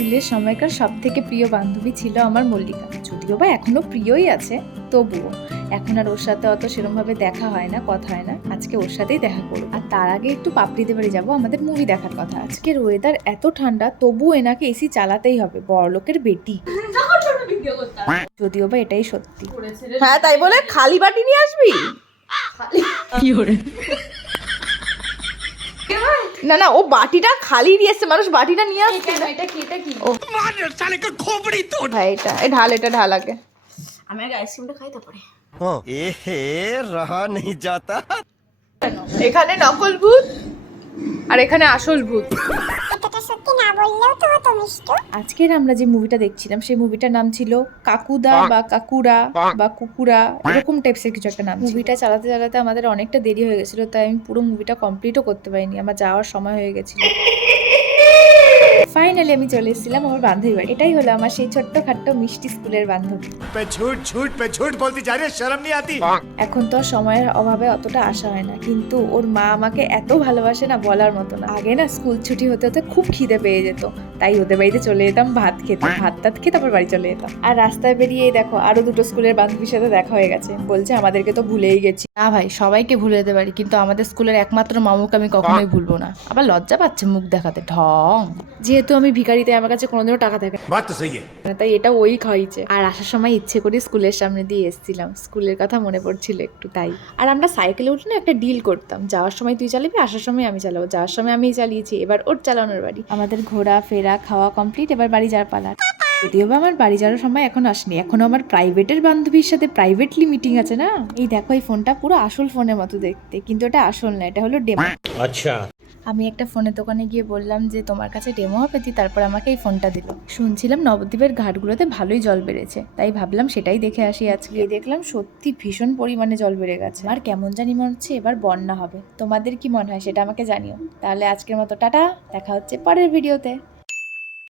স্কুলের সময়কার সব থেকে প্রিয় বান্ধবী ছিল আমার মল্লিকা। যদিও বা এখনো প্রিয়ই আছে, তবুও এখন আর ওর সাথে অত সেরকমভাবে দেখা হয় না, কথা হয় না। আজকে ওর সাথেই দেখা করবো। আর তার আগে একটু পাপড়িতে বাড়ি যাবো, আমাদের মুভি দেখার কথা। আজকের ওয়েদার এত ঠান্ডা, তবুও এনাকে এসি চালাতেই হবে, বড়লোকের বেটি। যদিও বা এটাই সত্যি। হ্যাঁ, তাই বলে খালি বাটি নিয়ে আসবি? না না, ও বাটিটা খালি নিয়ে এসছে, মানুষ বাটিটা নিয়ে আসছে। ভাই এটা ঢাল, এটা ঢাল আগে। আমি আগে আইসক্রিমটা খাই তারপরে। रहा नहीं जाता। এখানে নকল ভূত আর এখানে আসল ভূত। আজকের আমরা যে মুভিটা দেখছিলাম সেই মুভিটার নাম ছিল কাকুদা বা কাকুরা বা কুকুরা, এরকম টাইপসের কিছু একটা নাম। মুভিটা চালাতে চালাতে আমাদের অনেকটা দেরি হয়ে গেছিল, তাই আমি পুরো মুভিটা কমপ্লিটও করতে পারিনি, আমার যাওয়ার সময় হয়ে গেছিল। ফাইনালি আমি চলে এসেছিলাম আমার বান্ধবী বাড়ি। এটাই হলো আমার সেই ছোট্ট খাট্ট মিষ্টি স্কুলের বান্ধবী। पे झूठ बोलती जा रही है, शर्म नहीं आती। এখন তো আর সময়ের অভাবে অতটা আসা হয় না, কিন্তু ওর মা আমাকে এত ভালোবাসে না, বলার মতো না। আগে না স্কুল ছুটি হতে হতে খুব খিদে পেয়ে যেত, তাই ওদের বাড়িতে চলে যেতাম ভাত খেতে, ভাত টাত খেয়ে তারপর বাড়ি চলে যেতাম। আর রাস্তায় বেরিয়ে দেখো আরো দুটো স্কুলের বান্ধবীর সাথে দেখা হয়ে গেছে, বলছে আমাদেরকে তো ভুলেই গেছি। না ভাই, সবাইকে ভুলে যেতে পারি, কিন্তু আমাদের স্কুলের একমাত্র মামুকে আমি কখনোই ভুলবো না। আবার লজ্জা পাচ্ছে মুখ দেখাতে, ঢং। যেহেতু আমি ভিখারিতে, আমার কাছে কোনোদিনও টাকা থাকে बात तो सही है। না, তাই এটা ওই খাইছে। আর আসার সময় ইচ্ছে করে স্কুলের সামনে দিয়ে এসেছিলাম, স্কুলের কথা মনে পড়ছিল একটু তাই। আর আমরা সাইকেলে উঠে না একটা ডিল করতাম, যাওয়ার সময় তুই চালাবি, আসার সময় আমি চালাবো। যাওয়ার সময় আমি চালিয়েছি, এবার ওর চালানোর বাড়ি। আমাদের ঘোরা ফেরা খাওয়া কমপ্লিট, এবার বাড়ি যাওয়ার পালা। যদিও বা আমার বাড়ি যাওয়ার সময় এখন আসেনি, এখনো আমার প্রাইভেটের বান্ধবীর সাথে প্রাইভেটলি মিটিং আছে না। এই দেখো, এই ফোনটা পুরো আসল ফোনের মতো দেখতে, কিন্তু এটা আসল না, এটা হলো ডেমো। अच्छा। আমি একটা ফোনের দোকানে গিয়ে বললাম যে তোমার কাছে ডেমো হবে, তারপর আমাকে এই ফোনটা দিল। শুনছিলাম নবদ্বীপের ঘাটগুলোতে ভালোই জল বেড়েছে, তাই ভাবলাম সেটাই দেখে আসি। আজকে দেখলাম সত্যি ভীষণ পরিমাণে জল বেড়ে গেছে, আর কেমন জানি মনে হচ্ছে এবার বন্যা হবে। তোমাদের কি মনে হয় সেটা আমাকে জানিও। তাহলে আজকের মতো টাটা, দেখা হচ্ছে পরের ভিডিওতে।